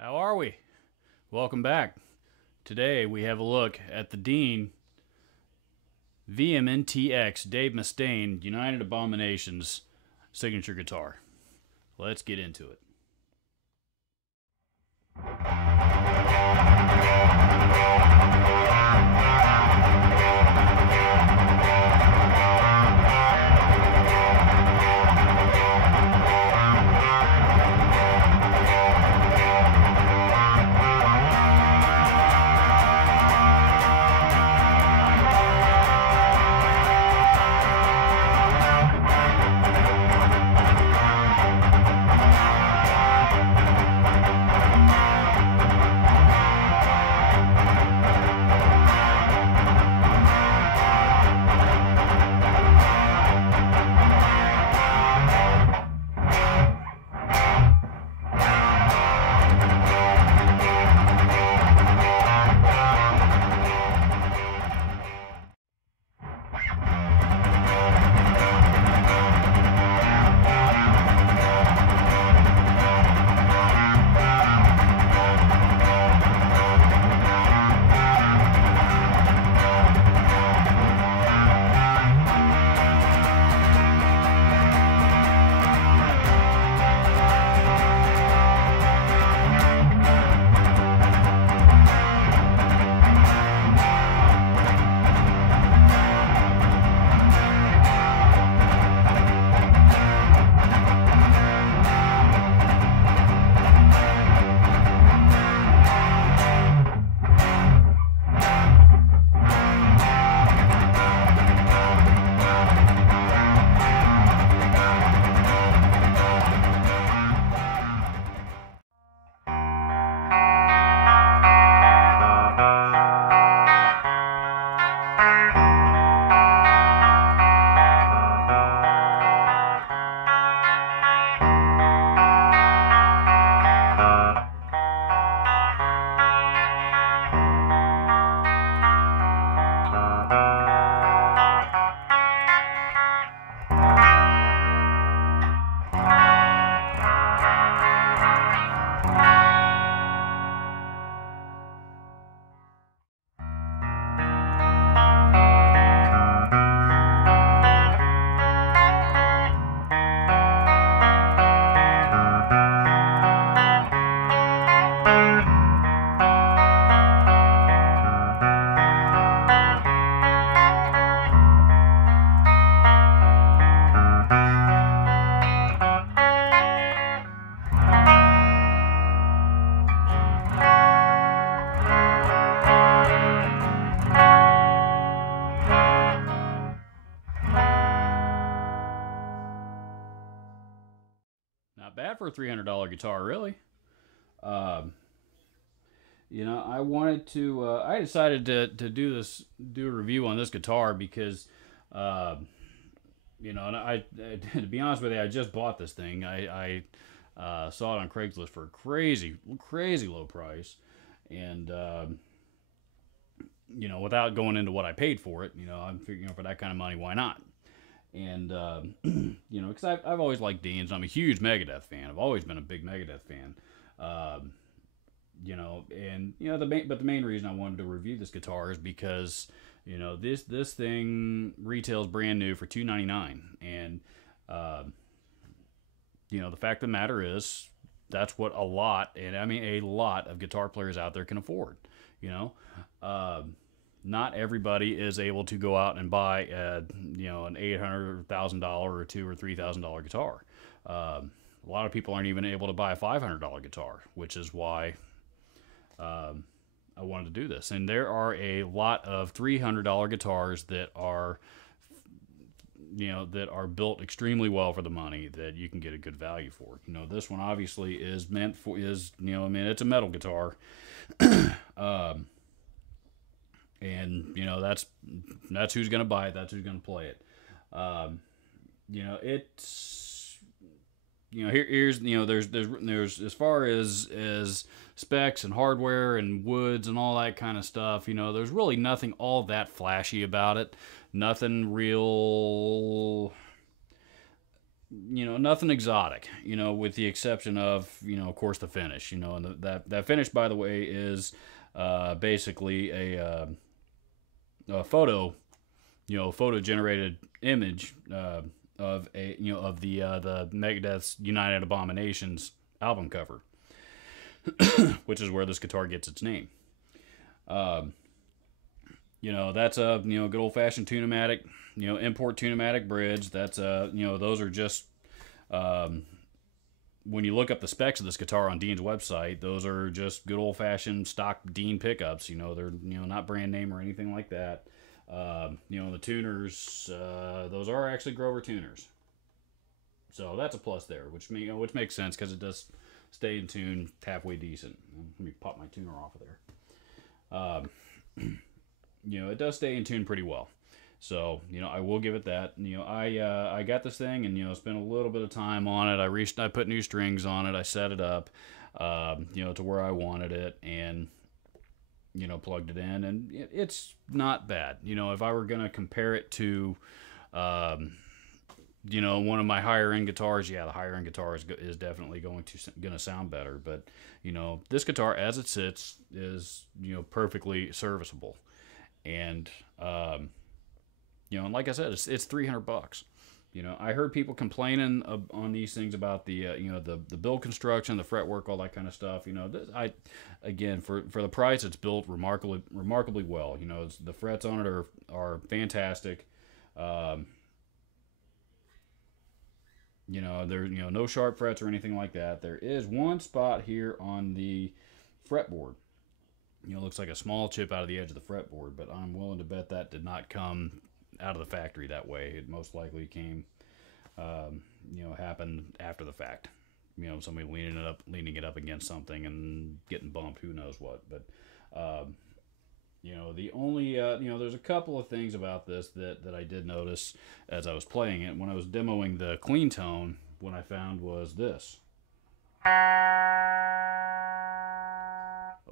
How are we? Welcome back. Today we have a look at the Dean VMNTX Dave Mustaine United Abominations signature guitar. Let's get into it. Not bad for a $300 guitar, really. I decided to do a review on this guitar because, and to be honest with you, I just bought this thing. I saw it on Craigslist for a crazy low price, and without going into what I paid for it, I'm figuring for that kind of money, why not? And because I've always liked Deans. I'm a huge Megadeth fan. I've always been a big Megadeth fan. But the main reason I wanted to review this guitar is because this thing retails brand new for $299, and the fact of the matter is that's what a lot of guitar players out there can afford. Not everybody is able to go out and buy an $800,000 or $2,000 or $3,000 guitar. A lot of people aren't even able to buy a $500 guitar, which is why I wanted to do this. And there are a lot of $300 guitars that are built extremely well for the money that you can get a good value for. This one obviously is it's a metal guitar. And that's who's gonna buy it. That's who's gonna play it. There's as far as specs and hardware and woods and all that kind of stuff. There's really nothing all that flashy about it. Nothing real nothing exotic, with the exception of, of course, the finish, and that finish, by the way, is basically a photo, photo generated image of of the Megadeth's United Abominations album cover, which is where this guitar gets its name. That's a, good old-fashioned Tune-o-matic, import Tune-o-matic bridge. That's, those are just, when you look up the specs of this guitar on Dean's website, those are just good old-fashioned stock Dean pickups. They're, not brand name or anything like that. The tuners, those are actually Grover tuners. So that's a plus there, which makes sense because it does stay in tune halfway decent. Let me pop my tuner off of there. It does stay in tune pretty well. So, I will give it that. I got this thing and, spent a little bit of time on it. I put new strings on it. I set it up, to where I wanted it, and, plugged it in, and it's not bad. If I were going to compare it to, one of my higher end guitars, yeah, the higher end guitar is definitely going to sound better. But, this guitar as it sits is, perfectly serviceable. And, and like I said, it's $300. I heard people complaining on these things about the, the build construction, the fretwork, all that kind of stuff. Again, for the price, it's built remarkably well. The frets on it are fantastic. There, no sharp frets or anything like that. There is one spot here on the fretboard. Looks like a small chip out of the edge of the fretboard, but I'm willing to bet that did not come out of the factory that way. It most likely came, happened after the fact. Somebody leaning it up against something and getting bumped, who knows what. But, the only, there's a couple of things about this that I did notice as I was playing it. When I was demoing the clean tone, what I found was this.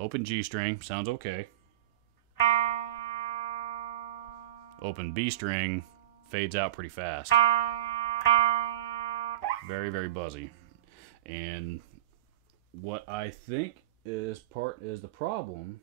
Open G string, sounds okay. Open B string, fades out pretty fast. Very, very buzzy. And what I think is the problem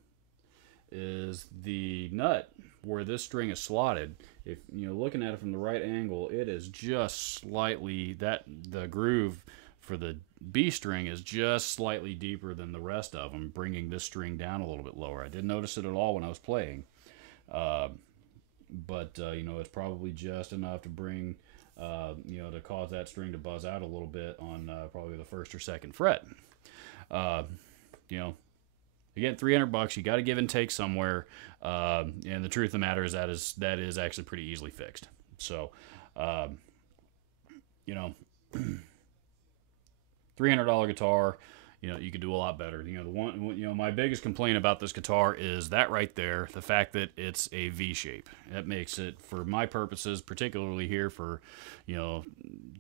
is the nut where this string is slotted. If looking at it from the right angle, it is just slightly, the groove for the B string is just slightly deeper than the rest of them, bringing this string down a little bit lower. I didn't notice it at all when I was playing, but it's probably just enough to bring, to cause that string to buzz out a little bit on probably the first or second fret. Again, $300, you got to give and take somewhere, and the truth of the matter is that is actually pretty easily fixed. So, $300 guitar, you could do a lot better. My biggest complaint about this guitar is that right there, the fact that it's a V shape. That makes it, for my purposes, particularly here for, doing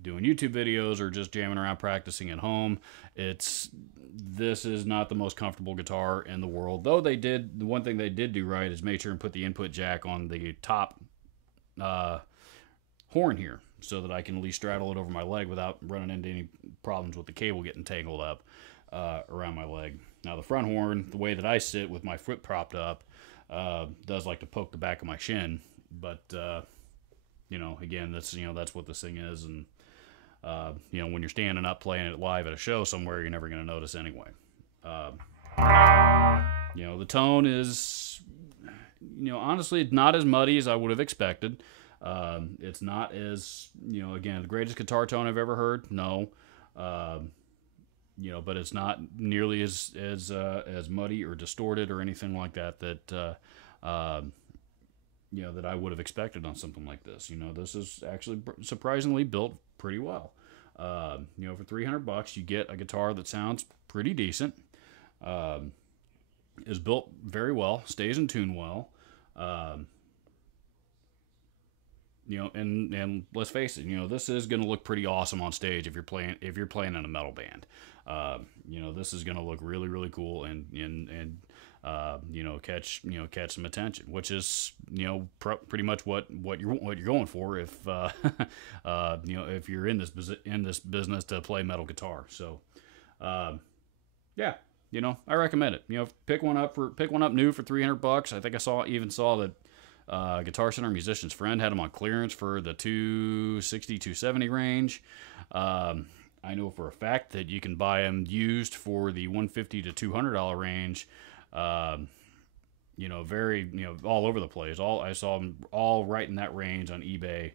YouTube videos or just jamming around practicing at home, this is not the most comfortable guitar in the world. Though the one thing they did do right is make sure and put the input jack on the top horn here, so that I can at least straddle it over my leg without running into any problems with the cable getting tangled up around my leg. Now the front horn, the way that I sit with my foot propped up, does like to poke the back of my shin, but again, that's what this thing is, and when you're standing up playing it live at a show somewhere, you're never going to notice anyway. The tone is, honestly, not as muddy as I would have expected. It's not as, again, the greatest guitar tone I've ever heard. No. But it's not nearly as muddy or distorted or anything like that that I would have expected on something like this. This is actually surprisingly built pretty well. For $300, you get a guitar that sounds pretty decent, is built very well, stays in tune well. And let's face it, this is going to look pretty awesome on stage if you're playing in a metal band. This is going to look really, really cool, and catch some attention, which is pretty much what you're going for if if you're in this business to play metal guitar. So yeah, I recommend it. Pick one up new for $300. I think I saw that Guitar Center Musician's Friend had them on clearance for the $260, $270 range. I know for a fact that you can buy them used for the $150 to $200 range. Very, all over the place. I saw them all right in that range on eBay,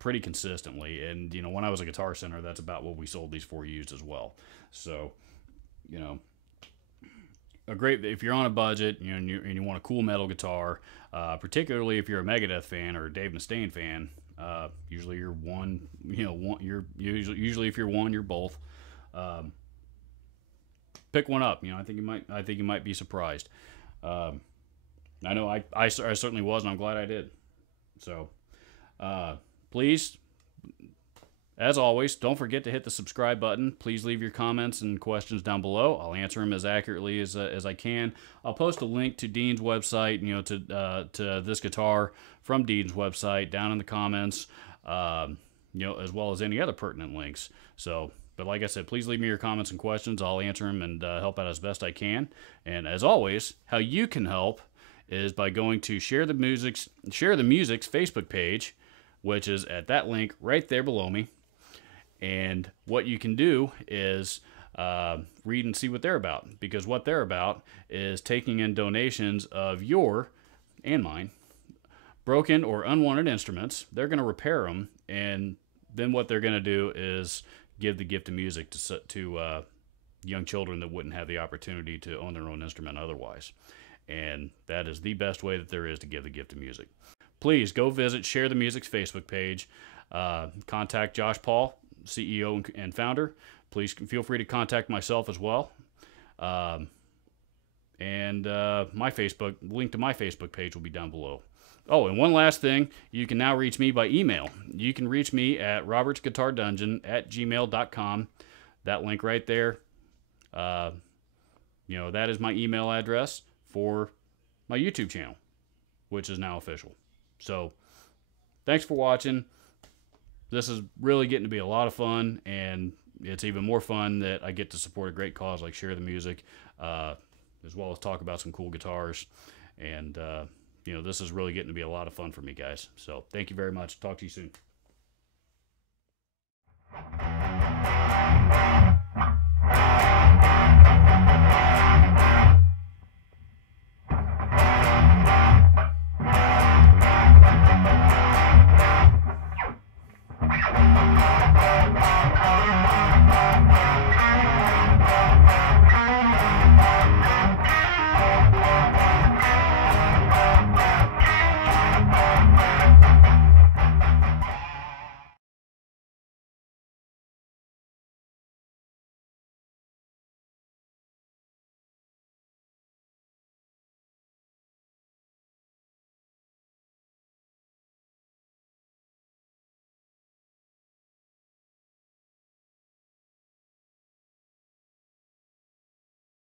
pretty consistently. And, when I was a Guitar Center, that's about what we sold these for used as well. So, if you're on a budget, and you want a cool metal guitar, particularly if you're a Megadeth fan or a Dave Mustaine fan, usually you're one, usually if you're one, you're both. Pick one up. I think you might be surprised. I know I certainly was, and I'm glad I did. So, please, as always, don't forget to hit the subscribe button. Please leave your comments and questions down below. I'll answer them as accurately as I can. I'll post a link to Dean's website, to this guitar from Dean's website down in the comments, as well as any other pertinent links. So. But like I said, please leave me your comments and questions. I'll answer them and help out as best I can. And as always, how you can help is by going to Share the Music's Facebook page, which is at that link right there below me. And what you can do is read and see what they're about, because what they're about is taking in donations of your and mine broken or unwanted instruments. They're going to repair them, and then what they're going to do is give the gift of music to young children that wouldn't have the opportunity to own their own instrument otherwise. And that is the best way that there is to give the gift of music. Please go visit Share the Music's Facebook page. Contact Josh Paul, CEO and founder. Please feel free to contact myself as well. My Facebook link to my Facebook page will be down below. Oh, and one last thing, you can now reach me by email. You can reach me at robertsguitardungeon@gmail.com. That link right there, that is my email address for my YouTube channel, which is now official. So, thanks for watching. This is really getting to be a lot of fun, and it's even more fun that I get to support a great cause like Share the Music, as well as talk about some cool guitars. And, this is really getting to be a lot of fun for me, guys. So thank you very much. Talk to you soon.